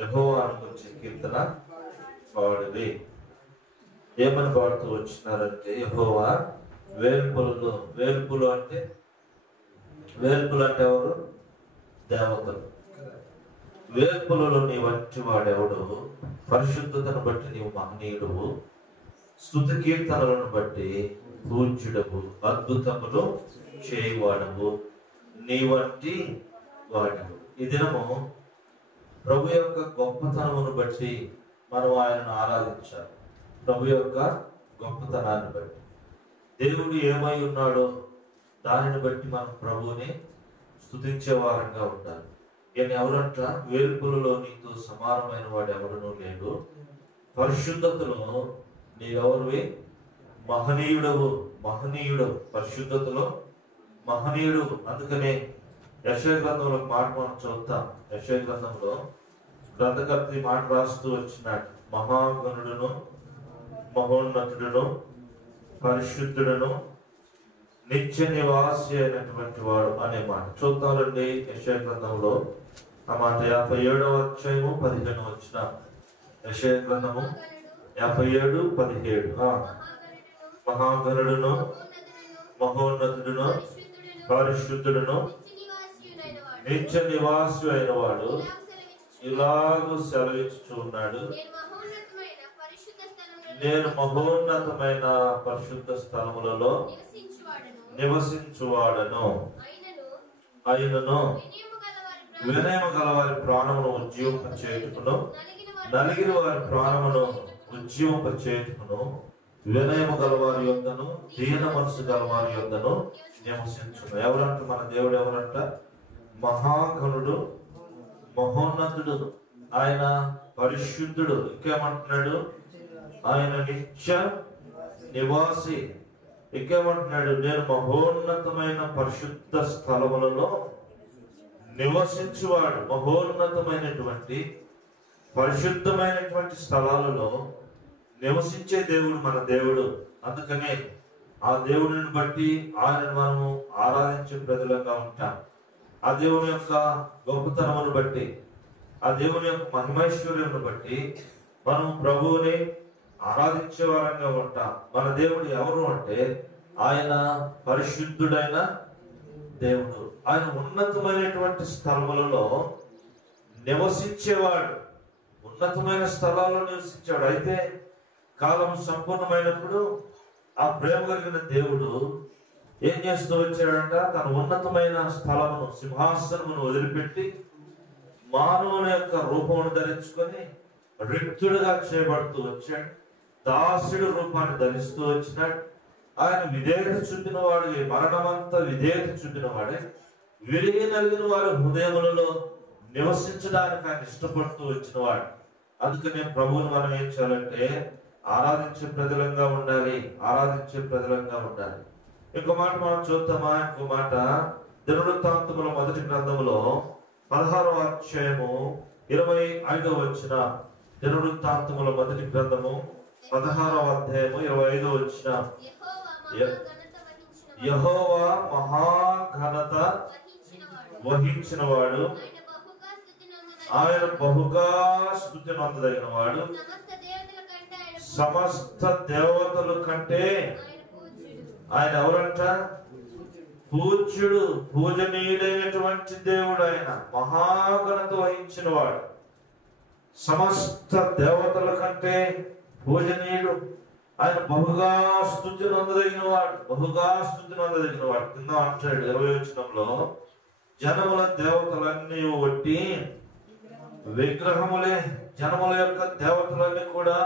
యెహోవాను గురించి కీర్తన పాడుడి. ఏమని పాడుతూ వచ్చినారంటే, యెహోవా వేల్పులు అంటే ఎవరు? దేవతలు. వేల్పులలో నీ వంటి వాడెవడు? పరిశుద్ధతను బట్టి నీవు మహనీయుడువు, స్తుతి కీర్తనలను బట్టి పూజ్యుడవు, అద్భుతములు చేయువాడవు, నీ వంటి వాడవు. ఈ దినము ప్రభు యొక్క గొప్పతనమును బట్టి మనం ఆయనను ఆరాధించాలి. ప్రభు యొక్క గొప్పతనాన్ని బట్టి, దేవుడు ఏమై ఉన్నాడో దానిని బట్టి మనం ప్రభువుని స్తుతించే వారంగా ఉండాలి. ఈయన ఎవరంట? వేల్పులలో నీతో సమానమైన వాడు ఎవడునూ లేడు, పరిశుద్ధతలో నీవెవరివి? మహనీయుడవు. పరిశుద్ధతలో మహనీయుడు. అందుకనే యెషయా గ్రంథంలో మాట మనం చదువుతాం. యెషయా గ్రంథంలో గ్రంథకర్త ఈ మాట రాస్తూ వచ్చినాడు. మహాగణుడును, మహోన్నతుడును, పరిశుద్ధుడును, నిత్య నివాసి అయినటువంటి వాడు అనే మాట చూద్దామండి. యెషయా గ్రంథంలో ఆ మాట 57వ అధ్యాయము 15వ వచనం. యెషయా గ్రంథము 57:17. మహాగణుడును, మహోన్నతుడును, పరిశుద్ధుడును, నిత్య నివాసి అయిన వాడు ఇలాగూ సెలవిచ్చుచున్నాడు, నేను మహోన్నతమైన పరిశుద్ధ స్థలములలో నివసించువాడను. ఆయనను వినయము గల వారి ప్రాణమును ఉజ్జీవింపచేయుటకును, నలిగిన వారి ప్రాణమును ఉజ్జీవింపచేయుటకును, వినయము గల వారి యొద్దను, దీన మనసు గల వారి యొద్దను నివసించును. ఎవరంట మన దేవుడు? ఎవరంట? మహాగణుడు, మహోన్నతుడు, ఆయన పరిశుద్ధుడు. ఇంకేమంటున్నాడు? ఆయన నిత్య నివాసి. ఇంకేమంటున్నాడు? నేను మహోన్నతమైన పరిశుద్ధ స్థలములలో నివసించువాడు. మహోన్నతమైనటువంటి పరిశుద్ధమైనటువంటి స్థలాలలో నివసించే దేవుడు మన దేవుడు. అందుకనే ఆ దేవుడిని బట్టి ఆయనను మనము ఆరాధించే ప్రజలంగా ఉంటాం. ఆ దేవుని యొక్క గొప్పతనమును బట్టి, ఆ దేవుని యొక్క మహిమైశ్వర్యమును బట్టి మనం ప్రభువుని ఆరాధించే వారంగా ఉంటాం. మన దేవుడు ఎవరు అంటే ఆయన పరిశుద్ధుడైన దేవుడు. ఆయన ఉన్నతమైనటువంటి స్థలములలో నివసించేవాడు. ఉన్నతమైన స్థలాల్లో నివసించాడు. అయితే కాలం సంపూర్ణమైనప్పుడు ఆ ప్రేమ కలిగిన దేవుడు ఏం చేస్తూ వచ్చాడంట? తన ఉన్నతమైన స్థలమును, సింహాసనమును వదిలిపెట్టి మానవుని యొక్క రూపమును ధరించుకొని రిక్తుడుగా చేయబడుతూ వచ్చాడు. దాసుడు రూపాన్ని ధరిస్తూ వచ్చినాడు. ఆయన విధేయత చూపిన వాడు, మరణమంతా విధేయత చూపిన వాడే. విరిగి నలిగిన వారి హృదయములలో నివసించడానికి ఆయన ఇష్టపడుతూ వచ్చిన వాడు. అందుకనే ప్రభువుని మనం ఏం చేయాలంటే ఆరాధించే ప్రజలంగా ఉండాలి. ఇంకో మాట మనం చూద్దామా? ఇంకో మాట దినవృత్తాంతముల మొదటి గ్రంథములో 16వ అధ్యాయము 25వ వచనం. దినవృత్తాంతముల మొదటి గ్రంథము 16వ అధ్యాయము 25వ వచనం. యెహోవా మహాఘనత వహించిన వాడు, ఆయన బహుగా స్తుతి నొందదగిన వాడు, సమస్త దేవతల కంటే ఆయన ఎవరంట? పూజ్యుడు, పూజనీయుడైనటువంటి దేవుడు. ఆయన మహాఘనత వహించిన వాడు, సమస్త దేవతల కంటే పూజనీయుడు. ఆయన బహుగా స్తుతి నొందదగిన వాడు. కింద అంటాడు 20వ వచనంలో, జనముల దేవతలన్నీ ఒట్టి విగ్రహములే. జనముల యొక్క దేవతలన్నీ కూడా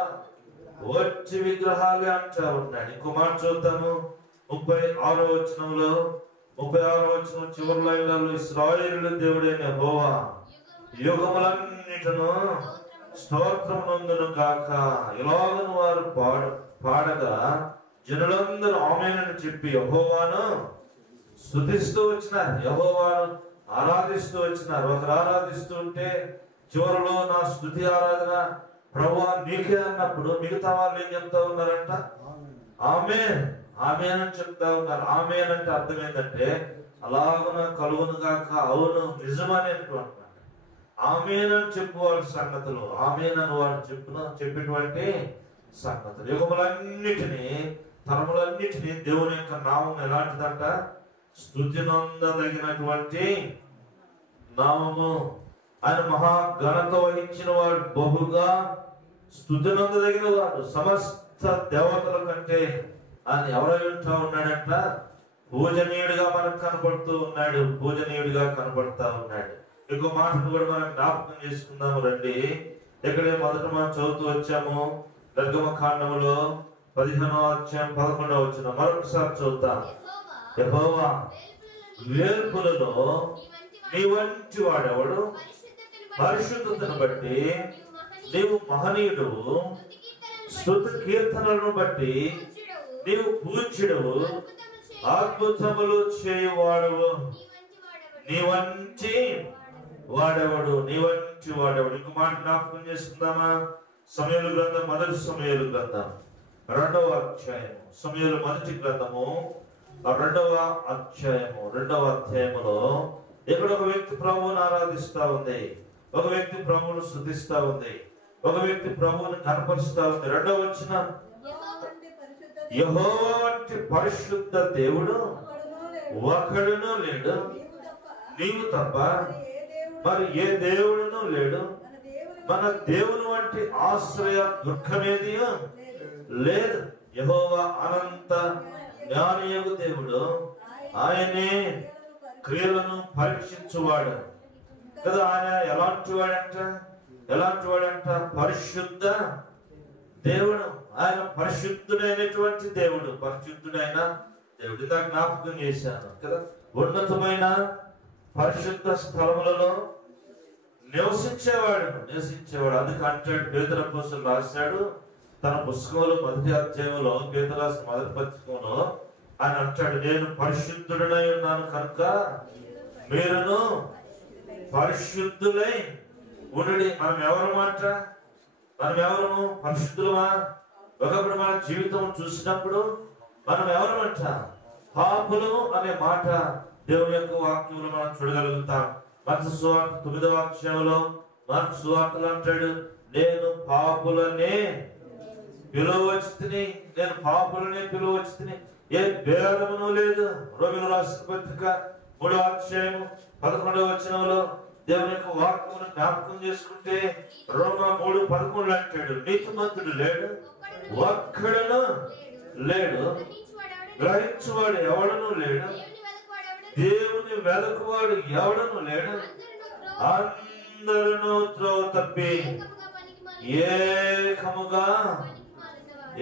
వచ్చి విగ్రహాలే అంటా ఉన్నాడు. ఇంకో మాట చూద్దాము 36వ వచనంలో. 36వ వచనం చివరి లైన్లలో, ఇశ్రాయేలు దేవుడైన యెహోవా యుగములన్నిటిను స్తోత్రమునందును గాక. ఇలాగను వారు పాడగా జనులందరూ ఆమేనని చెప్పి యెహోవాను స్తుతిస్తూ వచ్చినారు, యెహోవాను ఆరాధిస్తూ వచ్చినారు. ఒకరు ఆరాధిస్తూ ఉంటే చివరిలో నా స్తుతి ఆరాధన ప్రభువా నీకే అన్నప్పుడు మిగతా వాళ్ళు ఏం చెప్తా ఉన్నారంట? ఆమేన్ అని చెప్తా ఉన్నారు. ఆమేన్ అంటే అర్థం ఏంటంటే అలాగున కలుగును గాక, అవును నిజమని అంటున్నారు. ఆమేనని చెప్పువాడి సంగతులు, ఆమేనని వాడు చెప్పేటువంటి సంగతులు. యుగములన్నిటినీ, తరములన్నిటినీ దేవుని యొక్క నామం ఎలాంటిదంట? స్తుతి నొందదగినటువంటి నామము. ఆయన మహా ఘనత వహించిన వాడు, బహుగా స్తుతి నొందదగిన వాడు. సమస్త దేవతల కంటే ఆయన ఎవరై ఉంటా ఉన్నాడంట? పూజనీయుడిగా మనకు కనపడుతూ ఉన్నాడు, పూజనీయుడిగా కనపడతా ఉన్నాడు. ఇంకో మాటను కూడా మనం జ్ఞాపకం చేసుకుందాము రండి. ఇక్కడే మొదట మనం చదువుతూ వచ్చాము, నిర్గమకాండములో 15వ అధ్యాయం 11వ వచనం. మరొకసారి చదువుతాం. యెహోవా వేల్పులలో నీ వంటి వాడెవడు? పరిశుద్ధతను బట్టి నీవు మహనీయుడు, స్తుతి కీర్తనలను బట్టి నీవు పూజ్యుడవు, అద్భుతములు చేయువాడవు. నీ వంటి వాడెవడు? నీ వంటి వాడెవడు? ఇంకో మాట జ్ఞాపకం చేసుకుందామా? సమూయేలు గ్రంథం, మొదటి సమూయేలు గ్రంథం 2వ అధ్యాయం, సమూయేలు మొదటి గ్రంథము 2వ అధ్యాయము 2వ అధ్యాయములో ఇక్కడ ఒక వ్యక్తి ప్రభువుని ఆరాధిస్తా ఉంది, ఒక వ్యక్తి ప్రభువును స్తుతిస్తా ఉంది, ఒక వ్యక్తి ప్రభువుని కనపరుస్తా ఉంది. 2వ వచనం, యెహోవా వంటి పరిశుద్ధ దేవుడు ఒకడును లేడు, నీవు తప్ప మరి ఏ దేవుడును లేడు. మన దేవుని వంటి ఆశ్రయ దుఃఖమేది లేదు. యెహోవా అనంత జ్ఞానియగు దేవుడు, ఆయనే క్రియలను పరీక్షించువాడు కదా. ఆయన ఎలాంటి వాడంట? పరిశుద్ధ దేవుడు. ఆయన పరిశుద్ధుడైనటువంటి దేవుడు, పరిశుద్ధుడైన దేవుడు. ఇందాక జ్ఞాపకం చేశాను కదా, ఉన్నతమైన పరిశుద్ధ స్థలములలో నివసించేవాడు. అందుకు అంటాడు, పేతురు అపోస్తలుడు రాశాడు తన పుస్తకంలో మొదటి అధ్యాయంలో, పేతురు రాసిన మొదటి పత్రికలో ఆయన అంటాడు, నేను పరిశుద్ధుడనై ఉన్నాను కనుక మీరును పరిశుద్ధులై ఉండుడి. మనం ఎవరము? పరిశుద్ధులమా? ఒకప్పుడు మన జీవితం చూసినప్పుడు మనం ఎవరమంట? పాపులు అనే మాట దేవుని యొక్క వాక్యంలో మనం చూడగలుగుతాం. మార్కు సువార్త 9వ అధ్యాయంలో మార్కు సువార్తలో అంటాడు, నేను పాపులనే పిలువచ్చుతిని, నేను పాపులనే పిలువచ్చుతిని, ఏ భేదమును లేదు. రోమిలకు రాసిన పత్రిక 3వ అధ్యాయం 11వ వచనంలో దేవుని యొక్క వాక్యమును జ్ఞాపకం చేసుకుంటే రోమా 3:11 అంటాడు, నీతిమంతుడు లేడు, ఒక్కడును లేడు, గ్రహించువాడు ఎవడను లేడు, దేవుని వెదకువాడు ఎవడను లేడు, అందరూ త్రోవ తప్పి ఏకముగా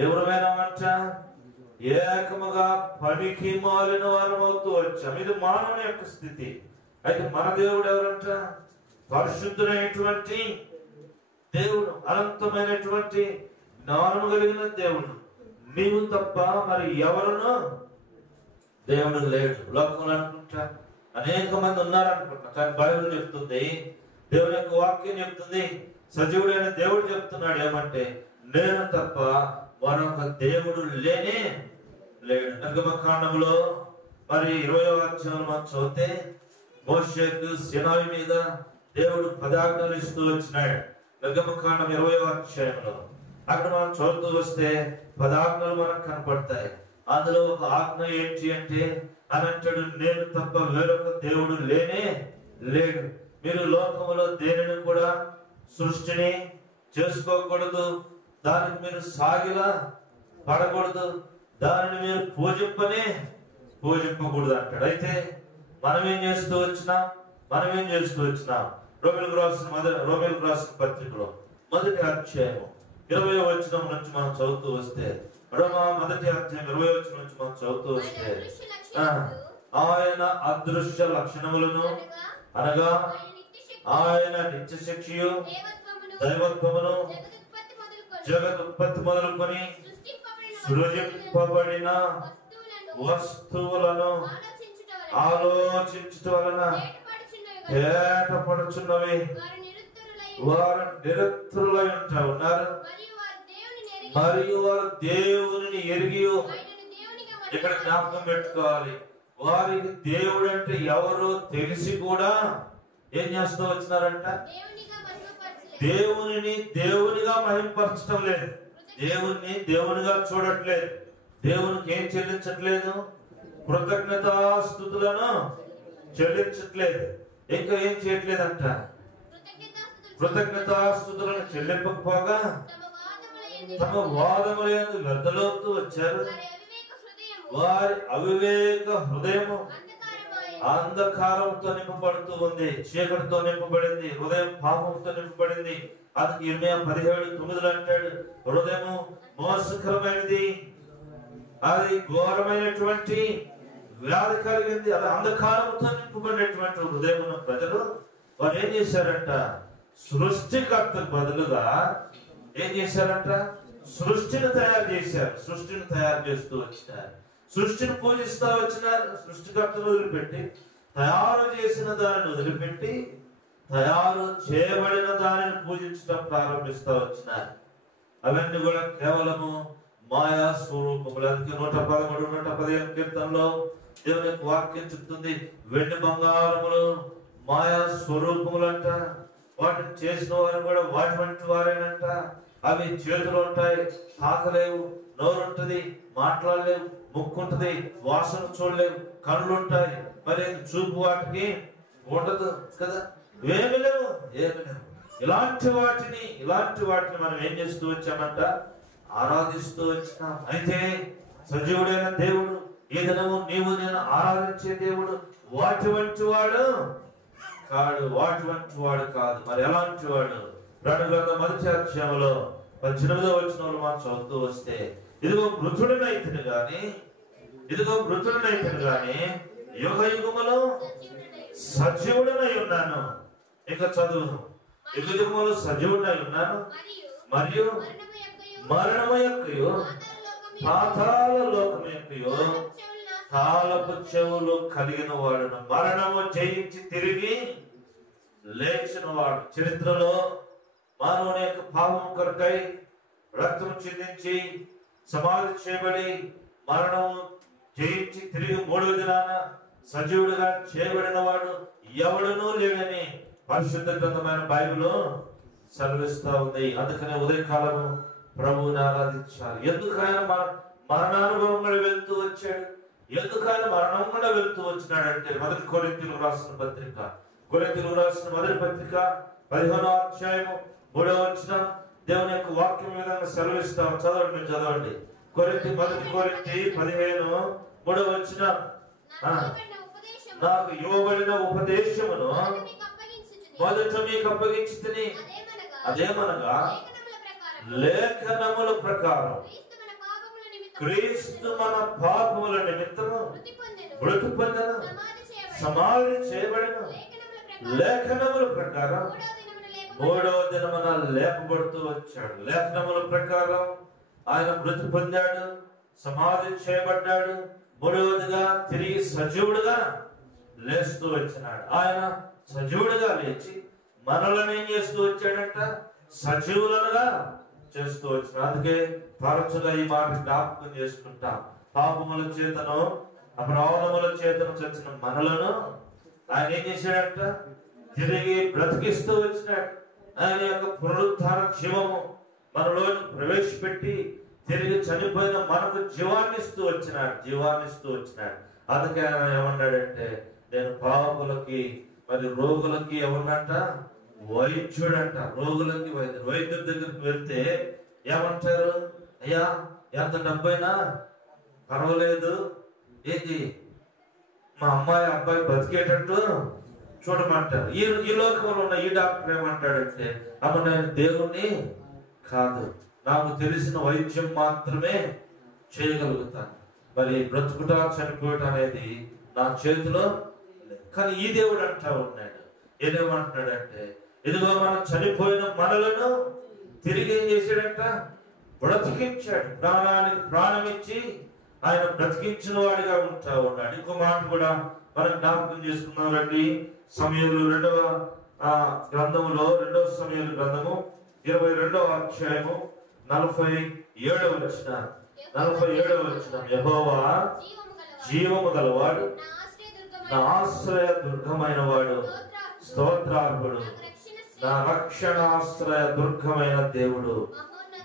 ఎవరమైనామంట? ఏకముగా పనికి మాలిన వారం అవుతూ వచ్చాం. ఇది మానవుని యొక్క స్థితి. అయితే మన దేవుడు ఎవరంట? పరిశుద్ధుడైనటువంటి దేవుడు, అనంతమైనటువంటి జ్ఞానము కలిగిన దేవుడు. నీవు తప్ప మరి ఎవరును దేవుడు లేడు. లోకంలో అనుకుంటా అనేక మంది ఉన్నారనుకుంటా, కానీ బైబిల్ చెప్తుంది, దేవుని యొక్క వాక్యం చెప్తుంది, సజీవుడైన దేవుడు చెప్తున్నాడు ఏమంటే, నేను తప్ప మరొక దేవుడు లేనే లేడు. నిర్గమకాండములో మరి 20వ అధ్యాయంలో మనం చదివితే మోషేకు సీనాయి మీద దేవుడు 10 ఆజ్ఞలు ఇస్తూ వచ్చినాడు. నిర్గమకాండం 20వ అధ్యాయంలో అక్కడ మనం చదువుతూ వస్తే 10 ఆజ్ఞలు మనకు కనపడతాయి. అందులో ఒక ఆజ్ఞ ఏంటి అంటే అని అంటాడు, నేను తప్ప వేరొక దేవుడు లేనే లేడు. మీరు లోకములో దేనిని కూడా సృష్టిని చేసుకోకూడదు, దానికి మీరు సాగిలా పడకూడదు, దానిని మీరు పూజింపకూడదు అంటాడు. అయితే మనం ఏం చేస్తూ వచ్చినాం? రోమిలకు రాసిన పత్రికలో మొదటి అధ్యాయం 20వ వచనం నుంచి మనం చదువుతూ వస్తే, రోమా మొదటి అధ్యాయం 20వ వచనం నుంచి మనం చదువుతూ వస్తే, ఆయన అదృశ్య లక్షణములను అనగా ఆయన నిత్య శక్తియు దైవత్వమును జగదుత్పత్తి మొదలుకొని సృజింపబడిన వస్తువులను ఆలోచించుట వలన ఏటపడుచున్నవి వారు నిరతులై ఉన్నారు, మరియు వారు దేవుని ఎరిగి. ఇక్కడ జ్ఞాపకం పెట్టుకోవాలి, వారికి దేవుడు అంటే ఎవరో తెలిసి కూడా ఏం చేస్తూ వచ్చినారంట? దేవునిని దేవునిగా మహింపరచడం లేదు, దేవుణ్ణి దేవునిగా చూడట్లేదు, దేవునికి ఏం చెల్లించట్లేదు, కృతజ్ఞతాస్తుతులను చెల్లించట్లేదు, ఇంకా ఏం చేయట్లేదంట, కృతజ్ఞతాస్తుతులను చెల్లింపకపోగా తమ వాదములందు వ్యర్థలోకి వచ్చారు. వారి అవివేక హృదయము అంధకారంతో నింపబడుతూ ఉంది, చీకటితో నింపబడింది, హృదయం పాపంతో నింపబడింది. అందుకే ఇర్మీయా 17:9 అంటాడు, హృదయము మోసకరమైనది, అది ఘోరమైనటువంటి వ్యాధి కలిగింది, అది అంధకారంతో నింపబడినటువంటి హృదయం ఉన్న ప్రజలు వారు ఏం చేశారంట? సృష్టికర్తకు బదులుగా ఏం చేశారంట? సృష్టిని తయారు చేశారు, సృష్టిని తయారు చేస్తూ వచ్చినారు, సృష్టిని పూజిస్తూ వచ్చినారు. సృష్టికర్తను వదిలిపెట్టి తయారు చేసిన దానిని వదిలిపెట్టి తయారు చేయబడిన దానిని పూజించడం ప్రారంభిస్తూ వచ్చినారు. అవన్నీ కూడా కేవలము మాయా స్వరూపములు. అందుకే 113, 115 కీర్తనలో దేవుని యొక్క వాక్యం చెప్తుంది, వెండి బంగారములు మాయా స్వరూపములు అంట, వాటిని చేసిన వారు కూడా వాటి వంటి వారేనంట. అవి చేతులు ఉంటాయి, తాకలేవు, నోరు ఉంటది, మాట్లాడలేవు, ముక్కు ఉంటది, వాసన చూడలేవు, కళ్ళు ఉంటాయి, మరి చూపు వాటికి ఉండదు కదా, ఏమి లేవు, ఏమి లేవు. ఇలాంటి వాటిని మనం ఏం చేస్తూ వచ్చామంట? ఆరాధిస్తూ వచ్చినాం. అయితే సజీవుడైన దేవుడు, ఈ దినము నీవు నేను ఆరాధించే దేవుడు వాటి వంటి వాడు కాడు, వాటి వంటి వాడు కాదు. మరి ఎలాంటి వాడు? ప్రకటన 1వ అధ్యాయంలో 18వ వచనంలో మనం చదువుతూ వస్తే, ఇదిగో మృతుడనైతిని గాని యుగ యుగములో సజీవుడనై ఉన్నాను. ఇంకా చదువును, యుగ యుగములో సజీవుడనై ఉన్నాను, మరియు మరణము యొక్కయు పాతాళ లోకము యొక్కయు తాళపు చెవులు కలిగిన వాడును. మరణము జయించి తిరిగి లేచిన వాడు. చరిత్రలో మానవుని యొక్క పాపం కొరకై రక్తం చిందించి సమాధి చేయబడి మరణము జయించి తిరిగి 3వ దినాన సజీవుడిగా చేయబడిన వాడు ఎవడునూ లేడని పరిశుద్ధ గ్రంథమైన బైబిల్ సెలవిస్తా ఉంది. అందుకనే ఉదయకాలము ప్రభువుని ఆరాధించాలి. ఎందుకు ఆయన మరణానుభవం కూడా వెళ్తూ వచ్చాడు? ఎందుకు ఆయన మరణం కూడా వెళ్తూ వచ్చినాడంటే, 1 కొరింథీయులకు రాసిన పత్రిక 15వ అధ్యాయము 3వ వచనం దేవుని యొక్క వాక్యం విధంగా సెలవిస్తాం. చదవండి, మీరు చదవండి. 1 కొరింథీ 15:3 వచనం, నాకు ఇవ్వబడిన ఉపదేశమును మొదట మీకు అప్పగించుకొని, అదేమనగా లేఖనముల ప్రకారం క్రీస్తు మన పాపముల నిమిత్తము మృతి పొందెను, సమాధి చేయబడెను, లేఖనముల ప్రకారం 3వ దినమున లేపబడుతూ వచ్చాడు. లేఖనముల ప్రకారం ఆయన మృతి పొందాడు, సమాధి చేయబడ్డాడు, 3వదిగా తిరిగి సజీవుడుగా లేస్తూ వచ్చినాడు. ఆయన సజీవుడుగా లేచి మనలను ఏం చేస్తూ వచ్చాడంట? సజీవులుగా చేస్తూ వచ్చినాడు. అందుకే తరచుగా ఈ మాట జ్ఞాపకం చేసుకుంటాం. పాపముల చేతను అపరాధముల చేతను చచ్చిన మనలను ఆయన ఏం చేశాడంట? తిరిగి బ్రతికిస్తూ వచ్చినాడు. ఆయన యొక్క పునరుద్ధాన జీవము మనలో ప్రవేశపెట్టి తిరిగి చనిపోయిన మనకు జీవాన్నిస్తూ వచ్చినాడు. అందుకే ఆయన ఏమన్నాడంటే, నేను పాపులకి మరి రోగులకి ఏమన్నట? వైద్యుడంట. రోగులకి వైద్యుడు. వైద్యుడి దగ్గరికి వెళ్తే ఏమంటారు? అయ్యా, ఎంత డబ్బైనా పర్వాలేదు, ఏంటి మా అమ్మాయి అబ్బాయి బతికేటట్టు చూడమంటారు. ఈ లోకంలో ఉన్న ఈ డాక్టర్ ఏమంటాడంటే, అమ్మ నేను దేవుణ్ణి కాదు, నాకు తెలిసిన వైద్యం మాత్రమే చేయగలుగుతాను, మరి బ్రతుకుట చనిపోవటం అనేది నా చేతిలో. కానీ ఈ దేవుడు అంటా ఉన్నాడు, ఏదేమంటున్నాడంటే, ఇదిగో మనం చనిపోయిన మనలను తిరిగి ఏం చేశాడంట? బ్రతికించాడు. ప్రాణానికి ప్రాణం ఇచ్చి ఆయన బ్రతికించిన వాడిగా ఉంటా ఉన్నాడు. ఇంకో మాట కూడా మనం జ్ఞాపకం చేసుకున్నాం రండి. సమయంలో 2వ గ్రంథములో 2వ సమయంలో గ్రంథము 22వ అధ్యాయము 47వ వచనం, యెహోవా జీవము గలవాడు, నా ఆశ్రయ దుర్గమైన వాడు, స్తోత్రార్హుడు, నా రక్షణాశ్రయ దుర్గమైన దేవుడు,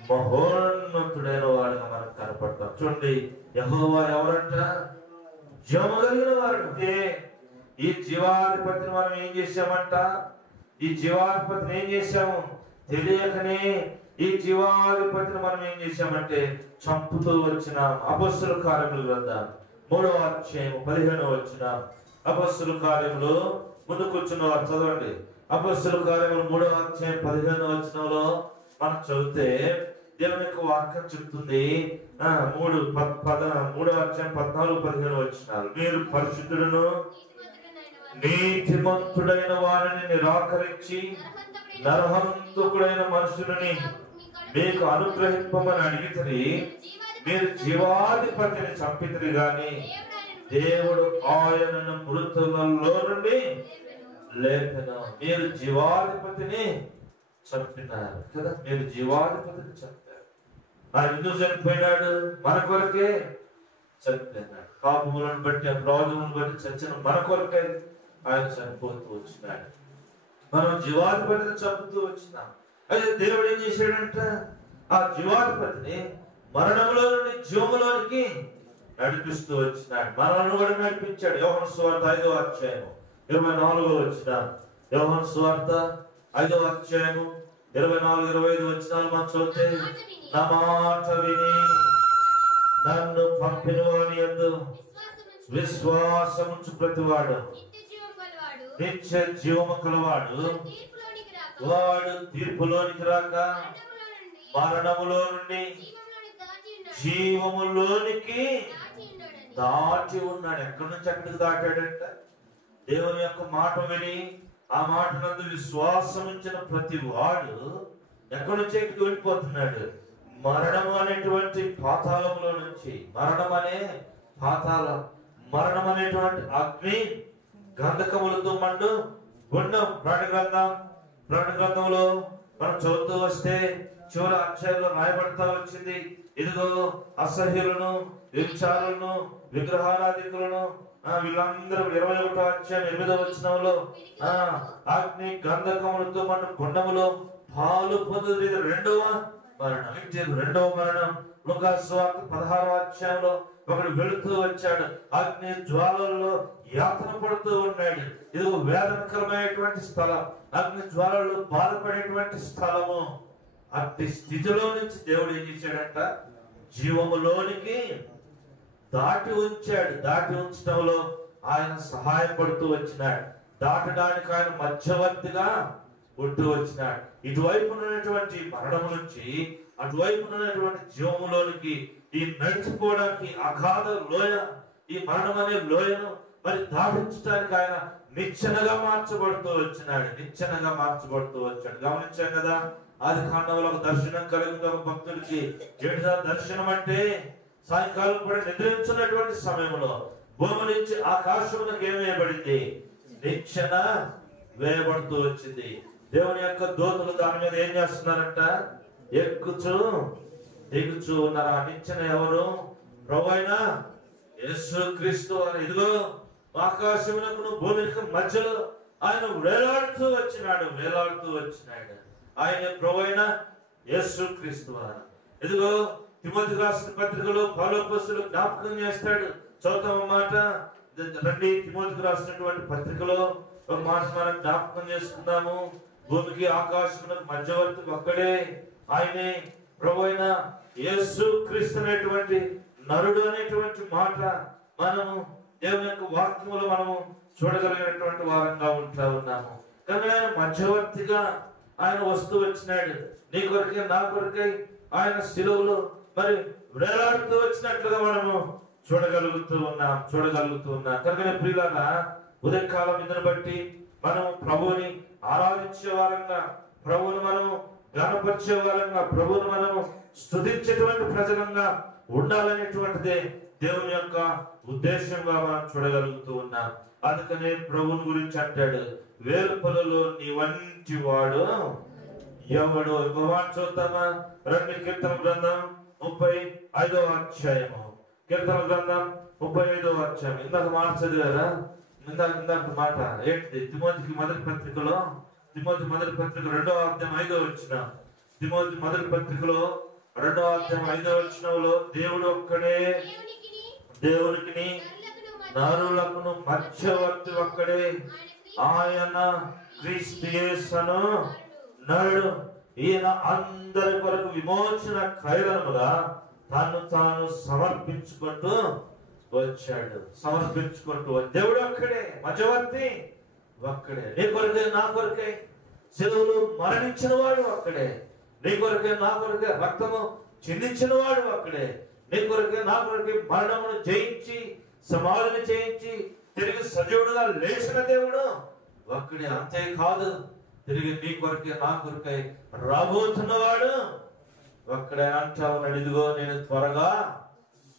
మహోన్నతుడైన వాడుగా మనకు కనపడతాం. చూడండి, యెహోవా ఎవరంట? జీవము కలిగిన వాడు. ఈ జీవాధిపతిని మనం ఏం చేశామంట? ఈ జీవాధిపతిని ఏం చేశాము? తెలియకనే ఈ జీవాధిపతిని మనం ఏం చేశామంటే చంపుతూ వచ్చినాం. అపొస్తలుల కార్యముల గ్రంథం 3వ అధ్యాయం 15వ వచనం. అపొస్తలుల కార్యములు ముందు కూర్చున్న వారు చదవండి. అపొస్తలుల కార్యములు 3వ అధ్యాయం 15వ వచనంలో మనం చదివితే దేవుని యొక్క వాక్యం చెప్తుంది. 3వ అధ్యాయం 14-15 వచనాలు. మీరు పరిశుద్ధులను నీతిమంతుడైన వారిని నిరాకరించి నరహంతకుడైన మనుషులని మీకు అనుగ్రహింపమని అడిగితే మీరు జీవాధిపతిని చంపితిరి గాని దేవుడు ఆయనను మృతులలో నుండి లేపెను. మీరు జీవాధిపతిని చంపినారు కదా, మీరు జీవాధిపతిని చంపారు. ఆయన ఎందుకు చనిపోయినాడు? మన కొరకే చనిపోయినాడు. పాపములను బట్టి, అపరాధములను బట్టి చచ్చిన మన కొరకే ఆయన చనిపోతూ వచ్చినాడు. మనం జీవాధిపతిని చంపుతూ వచ్చినాం. అయితే దేవుడు ఏం చేశాడంట? ఆ జీవాధిపతిని మరణంలో నుండి జీవములోనికి నడిపిస్తూ వచ్చినాడు. మనల్ని కూడా నడిపించాడు. యోహాను సువార్త 5వ అధ్యాయం 24వ వచనం. యోహాను సువార్త 5వ అధ్యాయం 24-25 వచనాలు మనం చదివితే, నా మాట విని నన్ను పంపిన వాని యందు విశ్వాసముంచు ప్రతివాడు నిత్య జీవము కలవాడు. వాడు తీర్పులోనికి రాక మరణములో నుండి జీవములోనికి దాటి ఉన్నాడు. ఎక్కడి నుంచి ఎక్కడికి దాటాడంట? దేవుని యొక్క మాట విని ఆ మాట నందు విశ్వాసం ఉంచిన ప్రతి వాడు ఎక్కడి నుంచి ఎక్కడికి వెళ్ళిపోతున్నాడు? మరణము అనేటువంటి పాతాళంలో నుంచి, మరణం అనే పాతాళం, మరణం అనేటువంటి అగ్ని గంధకములతో మండు గుండం. ప్రకటన గ్రంథంలో మనం చదువుతూ వస్తే చివరి అధ్యాయంలో రాయబడతా వచ్చింది, ఇదిగో అసహ్యులను, వ్యభిచారులను, విగ్రహారాధికులను వీళ్ళందరూ 21వ అధ్యాయం 8వ వచనంలో అగ్ని గంధకములతో మండు గుండములో పాలు పొందుది. రెండవ మరణం. రెండవ మరణం లూకాసు సువార్త 16వ అధ్యాయంలో ఒకడు వెళుతూ వచ్చాడు, అగ్ని జ్వాలల్లో యాతన పడుతూ ఉన్నాడు. ఇది వేదనకరమైనటువంటి స్థలం, అగ్ని జ్వాలల్లో బాధపడేటువంటి స్థలము. అట్టి స్థితిలో నుంచి దేవుడు ఏం చేశాడంట? జీవములోనికి దాటి ఉంచాడు. దాటి ఉంచడంలో ఆయన సహాయపడుతూ వచ్చినాడు. దాటడానికి ఆయన మధ్యవర్తిగా ఉంటూ వచ్చినాడు. ఇటువైపు ఉన్నటువంటి మరణము నుంచి అటువైపు ఉన్నటువంటి జీవములోనికి ఈ నడిచిపోవడానికి అగాధ లోయ, ఈ మరణం అనే లోయను మరి దాటించడానికి ఆయన నిచ్చెనగా మార్చబడుతూ వచ్చినాడు. నిచ్చెనగా మార్చబడుతూ వచ్చాడు. గమనించాం కదా, ఆది కాండంలో ఒక దర్శనం కలుగుతుంది ఒక భక్తుడికి. ఏంటిదా దర్శనం అంటే? సాయంకాలం కూడా నిద్రించినటువంటి సమయంలో భూమి నుంచి ఆకాశమునకు ఏం వేయబడింది? నిచ్చెన వేయబడుతూ వచ్చింది. దేవుని యొక్క దూతలు దాని మీద ఏం చేస్తున్నారంట? ఎక్కుచూ దిగుచూ ఉన్నారు. ఆ నిచ్చెన ఎవరు? ప్రభువైన యేసుక్రీస్తు. ఇదిగో ఆకాశమునకు భూమికి మధ్యలో ఆయన వేలాడుతూ వచ్చినాడు. ఆయన ప్రభువైన యేసుక్రీస్తు. ఇదిగో తిమోతికి రాసిన పత్రికలో పౌలు అపోస్తలుడు జ్ఞాపకం చేస్తాడు. చదువుతాం మాట. రండి, తిమోతికి రాసినటువంటి పత్రికలో ఒక మాట మనం జ్ఞాపకం చేసుకుందాము. భూమికి ఆకాశమునకు మధ్యవర్తి ఒక్కడే, ఆయనే ప్రభువైన యేసుక్రీస్తు అనేటువంటి నరుడు అనేటువంటి మాట మనము దేవుని యొక్క వాక్యములో మనము చూడగలిగినటువంటి వారంగా ఉంటా ఉన్నాము. కానీ ఆయన మధ్యవర్తిగా ఆయన వస్తూ వచ్చినాడు. నీ కొరకే నా కొరకై ఆయన శిలువలో మరి వేలాడుతూ వచ్చినట్లుగా మనము చూడగలుగుతూ ఉన్నాం. కనుక ప్రియులారా, ఉదయకాలం ఇందును బట్టి మనం ప్రభువుని ఆరాధించే వారంగా, ప్రభువుని మనము గణపరిచే వారంగా, ప్రభువుని మనము స్తుతించేటువంటి ప్రజలంగా ఉండాలనేటువంటిదే దేవుని యొక్క ఉద్దేశంగా మనం చూడగలుగుతూ ఉన్నాం. అందుకనే ప్రభువుని గురించి అంటాడు, వేలుపలలో నీ వంటి వాడు ఎవడు? భగవాన్ చూద్దామా? రండి, కీర్తన గ్రంథం 35వ అధ్యాయము. కీర్తన గ్రంథం 35వ అధ్యాయం. ఇందాక మాట చదివారా? ఇందాక మాట ఏంటి? తిమోతికి మొదటి పత్రికలో, తిమోతి మొదటి పత్రిక 2వ అధ్యాయం 5వ వచనం, తిమోతి మొదటి పత్రికలో 2వ అధ్యాయం 5వ వచనంలో దేవుడు ఒక్కడే, దేవునికి నరులకును మధ్యవర్తి ఒక్కడే, ఆయన క్రీస్తు యేసును నరుడు. ఈయన అందరి కొరకు విమోచన క్రయధనముగా తాను సమర్పించుకుంటూ వచ్చాడు. దేవుడు ఒక్కడే, మధ్యవర్తి ఒక్కడే. నీ కొరకే నా కొరకే సెలవులు మరణించిన వాడు ఒక్కడే. నీ కొరకే నా కొరకే రక్తము చిందించిన వాడు ఒక్కడే. నీ కొరకే నా కొరకే మరణమును జయించి సమాధిని చేయించి తిరిగి సజీవుడుగా లేచిన దేవుడు ఒక్కడే. అంతేకాదు, తిరిగి నీ కొరకే నా కొరకే రాబోతున్నవాడు ఒక్కడే. అంటా ఉన్నాడు, ఇదిగో నేను త్వరగా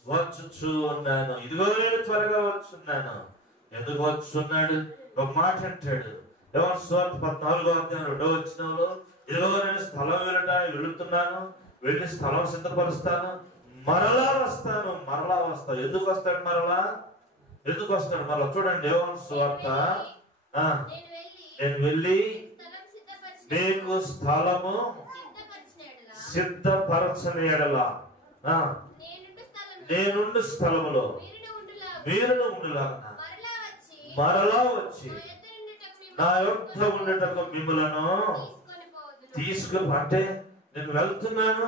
వచ్చుచు ఉన్నాను. ఇదిగో నేను త్వరగా వచ్చున్నాను. ఎందుకు వచ్చున్నాడు? ఒక మాట అంటాడు యోహాను సువార్త 14వ అధ్యాయం 2వ వచనంలో, ఇదిగో నేను స్థలం వెళుతున్నాను, వెళ్ళి స్థలం సిద్ధపరుస్తాను, మరలా వస్తాను. ఎందుకు వస్తాడు మరలా? చూడండి, యోహాను సువార్త, నేను వెళ్ళి నీకు స్థలము సిద్ధపరచని ఎడల నేనుండు స్థలములో మీరును ఉండులాగున మరలా వచ్చి నా యొద్ద ఉండటకు మిమ్ములను తీసుకుని. అంటే నేను వెళ్తున్నాను,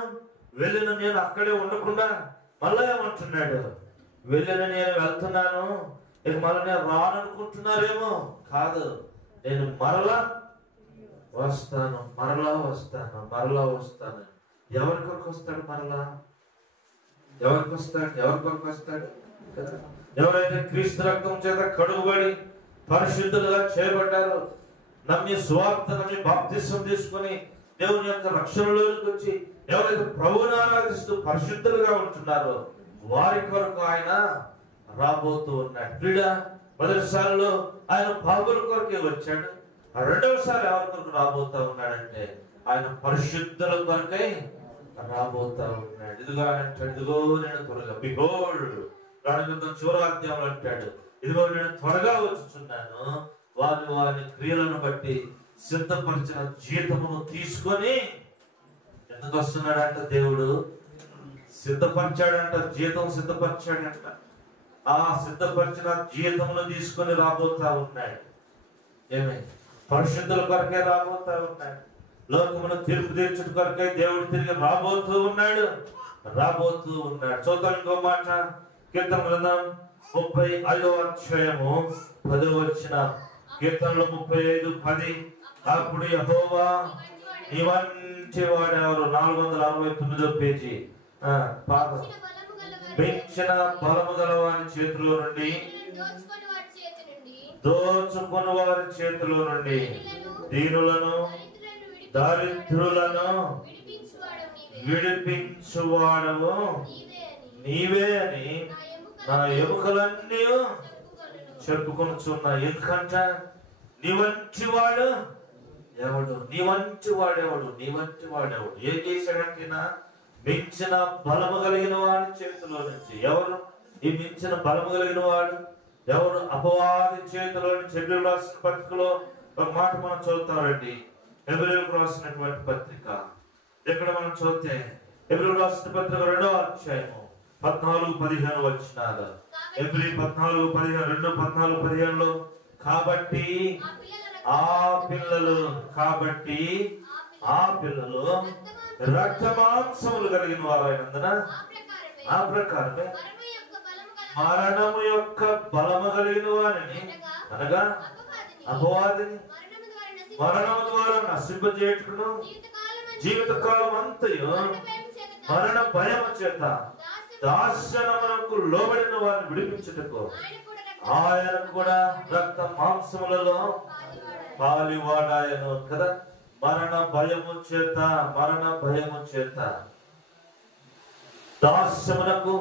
వెళ్ళిన నేను అక్కడే ఉండకుండా మళ్ళా ఏమంటున్నాడు? వెళ్ళిన నేను వెళ్తున్నాను, ఇక మళ్ళీ నేను రాననుకుంటున్నారేమో. కాదు, నేను మరలా వస్తాను. ఎవరి కొరకు వస్తాడు? ఎవరి కొరకు వస్తాడు? ఎవరైతే క్రీస్తు రక్తం చేత కడుగుబడి పరిశుద్ధులుగా చేయబడ్డారో, నమ్మి సువార్త నమ్మి బాప్తిస్మం తీసుకుని దేవుని యొక్క రక్షణలోకి వచ్చి ఎవరైతే ప్రభువుని ఆరాధిస్తూ పరిశుద్ధులుగా ఉంటున్నారో వారి కొరకు ఆయన రాబోతూ ఉన్నాడు. ప్రియుడా, మొదటిసారిలో ఆయన పాపుల కొరకే వచ్చాడు. రెండవసారి ఎవరి కొరకు రాబోతా ఉన్నాడంటే ఆయన పరిశుద్ధుల కొరకై రాబోతా ఉన్నాడు. ఇదిగో అంటాడు, ఇదిగో నేను త్వరగా, బిహోల్డ్, రాణిగుండం చివరి అధ్యాయంలో అంటాడు, ఇదిగో నేను త్వరగా వచ్చుచున్నాను, వారి క్రియలను బట్టి సిద్ధపరిచిన జీతమును తీసుకొని. ఎందుకు వస్తున్నాడంట? దేవుడు సిద్ధపరిచాడంట, జీతం సిద్ధపరిచాడంట. ఆ సిద్ధపరిచిన జీతమును తీసుకొని రాబోతా ఉన్నాడు. ఏమి? పరిశుద్ధుల కొరకే రాబోతా ఉన్నాడు. లోకమును తీర్పు తీర్చుట కొరకే దేవుడు తిరిగి రాబోతూ ఉన్నాడు. చూద్దాం ఇంకో మాట, కీర్తన గ్రంథం 35వ అధ్యాయము 10వ వచనం. కీర్తనలు 35:10. అప్పుడు యెహోవా నీ వంటి వాడెవరు? 469వ పేజీ. పెంచిన బలము గల వారి చేతిలో నుండి, దోచుకుని వారి చేతిలో నుండి దీనులను దరిద్రులను విడిపించువాడవు నీవే అని నా ఎముకలన్నీ చెప్పుకొనుచున్నా. ఎందుకంట నీ వంటి వాడు ఎవడు? ఏం చేశాడంటే, మించిన బలము కలిగిన వాడి చేతిలో నుంచి. ఎవరు ఈ మించిన బలము కలిగిన వాడు? ఎవరు? అపవాది చేతిలో నుంచి. హెబ్రీయులకు రాసిన పత్రికలో ఒక మాట మనం చదువుతామండి. హెబ్రీయులకు రాసినటువంటి పత్రిక ఇక్కడ మనం చూస్తే, హెబ్రీయులకు రాసిన పత్రిక 2వ అధ్యాయము 14-15 వచనాలు. హెబ్రీ 14-15 కాబట్టి ఆ పిల్లలు రక్త మాంసములు కలిగిన వారైనందున ఆ ప్రకారమే మరణము యొక్క బలము కలిగిన వారిని, అనగా అపవాదిని, మరణము ద్వారా నశింపజేయుటకును జీవితకాలం అంతయు మరణ భయము చేత దాస్యమునకు లోబడిన వారిని విడిపించుటకు ఆయన కూడా రక్త మాంసములలో పాలివాడాయను కదా. మరణ భయము చేత దాస్యమునకు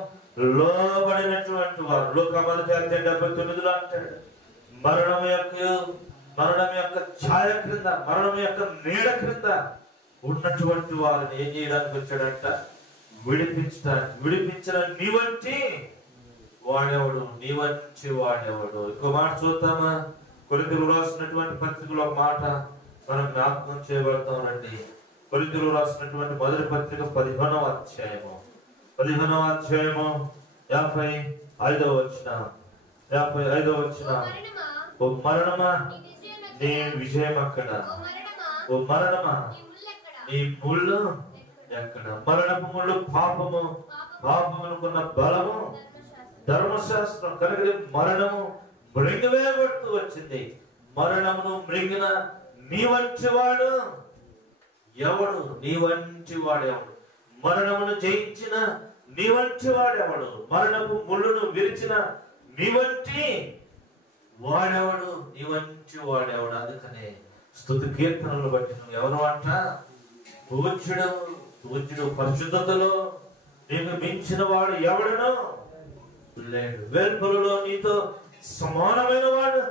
లోబడినటువంటి వారు. లోక 1:79 అంటాడు, మరణం యొక్క ఛాయ క్రింద, మరణం యొక్క నీడ క్రింద ఉన్నటువంటి వారిని ఏం చేయడానికి వచ్చాడంట? విడిపించడానికి. విడిపించిన నీ వంటి వాడెవడు? నీ వంటి వాడెవడు? ఇంకో మాట చూద్దామా? కొరింథీయులకు రాసినటువంటి పత్రికలో ఒక మాట మనం జ్ఞాపకం చేయబడతాం రండి. కొరింథీయులకు రాసినటువంటి మొదటి పత్రిక 15వ అధ్యాయము 55వ వచనం. 55వ వచనం. ఓ మరణమా నీ విజయం అక్కడ? ఓ మరణమా నీ ముళ్ళు ఎక్కడ? మరణపు ముళ్ళు పాపము, పాపమునుకున్న బలము ధర్మశాస్త్రం. కనుక మరణము మృంగివేయబడుతూ వచ్చింది. మరణమును మృంగిన నీ వంటి వాడు ఎవడు? నీ వంటి వాడెవడు? మరణమును జయించిన నీ వంటి వాడెవడు? మరణపు ముళ్ళును విరిచిన నీ వంటి వాడెవడు? నీ వంటి వాడెవడు? అందుకనే స్తుతి కీర్తనలు బట్టి నువ్వు ఎవరు అంట? పూజ్యుడు పరిశుద్ధతలో నీకు మించిన వాడు ఎవడను లేడు. వేల్పులలో నీతో సమానమైన వాడు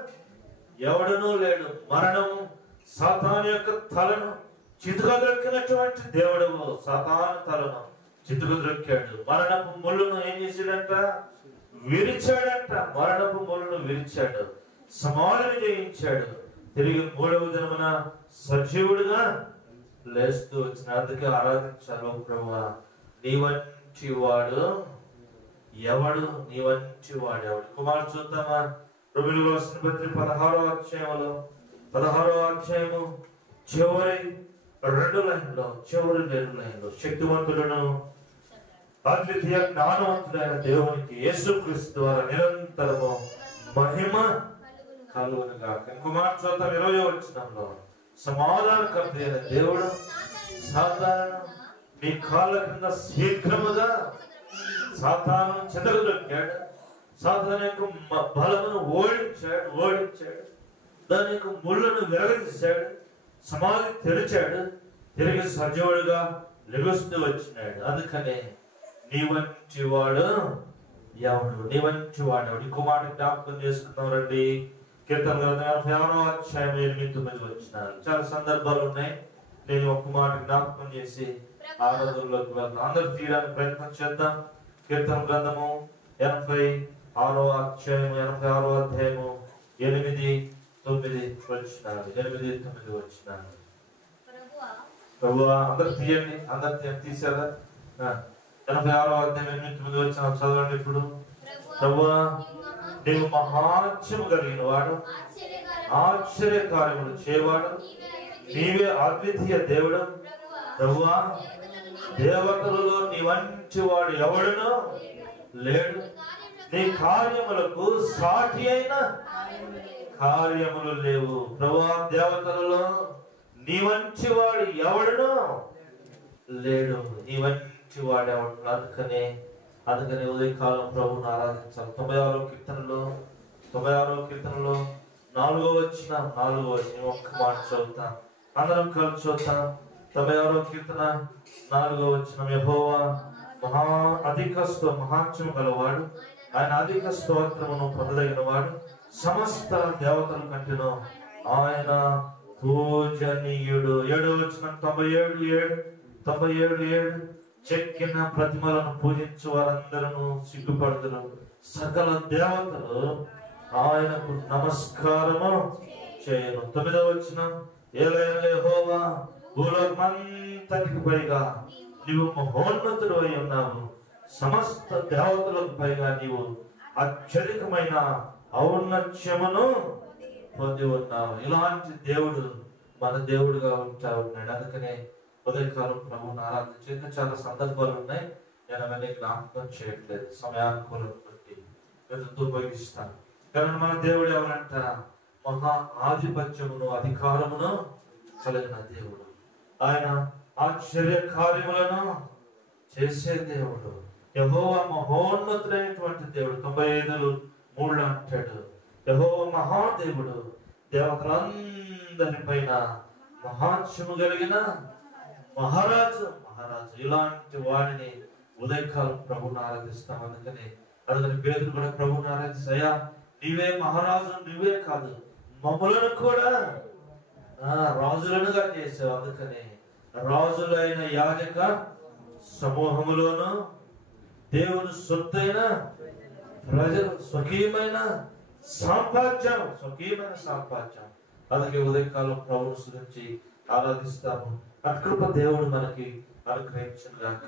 ఎవడనూ లేడు. మరణము సాతాను యొక్క తలను చితుకద్రొక్కినటువంటి దేవుడు సాతాను తలను చితుకద్రొక్కాడు. మరణపు ముళ్ళును ఏం చేశాడంట? విరిచాడంట. మరణపు ముళ్ళును విరిచాడు, సమాధిని జయించాడు. తిరిగి 3వ దినమున సజీవుడుగా లేస్తూ వచ్చిన. అందుకే ఆరాధించాలి. ప్రభువా నీ వంటి వాడు ఎవడు? నీ వంటి వాడెవడు? కుమారు చూద్దామా? రోమీయులకు రాసిన పత్రిక 16వ అధ్యాయము చివరి 2 లైన్లో, చివరి 2 లైన్లో, శక్తివంతులను అద్వితీయ జ్ఞానవంతుడైన దేవునికి యేసుక్రీస్తు ద్వారా నిరంతరము మహిమ కలుగునుగాక. కుమారు చూద్దాం 20వ వచనంలో. సమాధానకర్త అయిన దేవుడు సాతాను నీ కాళ్ళ కింద శీఘ్రముగా సాతాను చెదరగొట్టాడు. సాతాను యొక్క బలమును ఓడించాడు. దాని యొక్క ముళ్ళను విరగదీశాడు, సమాధి తెరిచాడు, తిరిగి సజీవుడుగా లెగుస్తూ వచ్చినాడు. అందుకనే నీ వంటి వాడు ఎవడు? నీ వంటి వాడెవడు? ఇంకో మాట జ్ఞాపకం చేసుకుందాం రండి. కీర్తన గ్రంథం 56వ అధ్యాయం 8-9 వచనాలు. చాలా సందర్భాలు ఉన్నాయి. నేను ఒక్క మాట జ్ఞాపకం చేసి ఆరాధనలోకి వెళ్తాం. అందరూ తీయడానికి ప్రయత్నం చేద్దాం. కీర్తన గ్రంథము 86వ అధ్యాయము 8-9 వచనాలు. ప్రభువా అందరు తీయండి. అందరు తీసారా? 86వ అధ్యాయం 8-9 వచనాలు చదవండి ఇప్పుడు. ప్రభువా నీవు మహాత్మ్యము కలిగిన వాడు, ఆశ్చర్య కార్యములు చేయవాడు, నీవే అద్వితీయ దేవుడు. ప్రభువా దేవతలలో నీ వంటి వాడు ఎవడునో లేడు. నీ కార్యములకు సాటి అయిన కార్యములు లేవు. ప్రభువా దేవతలలో నీ వంటి వాడు ఎవడునో లేడు. నీ వంటి వాడు ఎవడు? అందుకనే ఉదయకాలం ప్రభువును ఆరాధించాలి. 96వ కీర్తనలో 4వ వచనం ఒక్క మాట చదువుతాం. అందరం కలిసి చూద్దాం. 96వ కీర్తన 4వ వచనం. యెహోవా మహాత్మ్యము గలవాడు, ఆయన అధిక స్తోత్రమును పొందదగిన వాడు, సమస్త దేవతల కంటేనో ఆయన పూజనీయుడు. 7వ వచనం 97:7 చెక్కిన ప్రతిమలను పూజించు వారందరూ సిగ్గుపడుతురు, సకల దేవతలు ఆయనకు నమస్కారము చేయను. 9వ వచనం. ఏలైనా యెహోవా భూలోకమంతటికి పైగా నీవు మహోన్నతుడు అయి ఉన్నావు, సమస్త దేవతలకు పైగా నీవు అత్యధికమైన ఔన్నత్యమును పొంది ఉన్నావు. ఇలాంటి దేవుడు మన దేవుడుగా ఉంటా ఉన్నాడు. అందుకనే ఉదయకాలం ప్రభువుని ఆరాధించే ఇంకా చాలా సందర్భాలు ఉన్నాయి. నేను అవన్నీ జ్ఞాపకం చేయట్లేదు, సమయానుకూలం బట్టి ఎదుగుతూ ఉపయోగిస్తాను. కానీ మన దేవుడు ఎవరంట? మహా ఆధిపత్యమును అధికారమును కలిగిన దేవుడు. ఆయన ఆశ్చర్య కార్యములను చేసే దేవుడు. యెహోవా మహోన్నతుడైనటువంటి దేవుడు. 95:3 అంటాడు, యెహోవా మహాదేవుడు, దేవతలందరి పైన మహాత్మ్యము కలిగిన మహారాజు. ఇలాంటి వాడిని ఉదయకాలం ప్రభువుని ఆరాధిస్తాం. అందుకని పేదలు కూడా ప్రభువుని ఆరాధిస్తాయా, నీవే మహారాజు, నువ్వే కాదు మమ్మలను కూడా రాజులనుగా చేసావు. అందుకని రాజులైన యాజక సమూహములోను దేవుని సొత్తైన ప్రజలు స్వకీయమైన సాంపాద్యం, అందుకే ఉదయకాలం ప్రభువును స్తుతించి ఆరాధిస్తాము. అకృప దేవుడు మనకి అనుగ్రహించును గాక.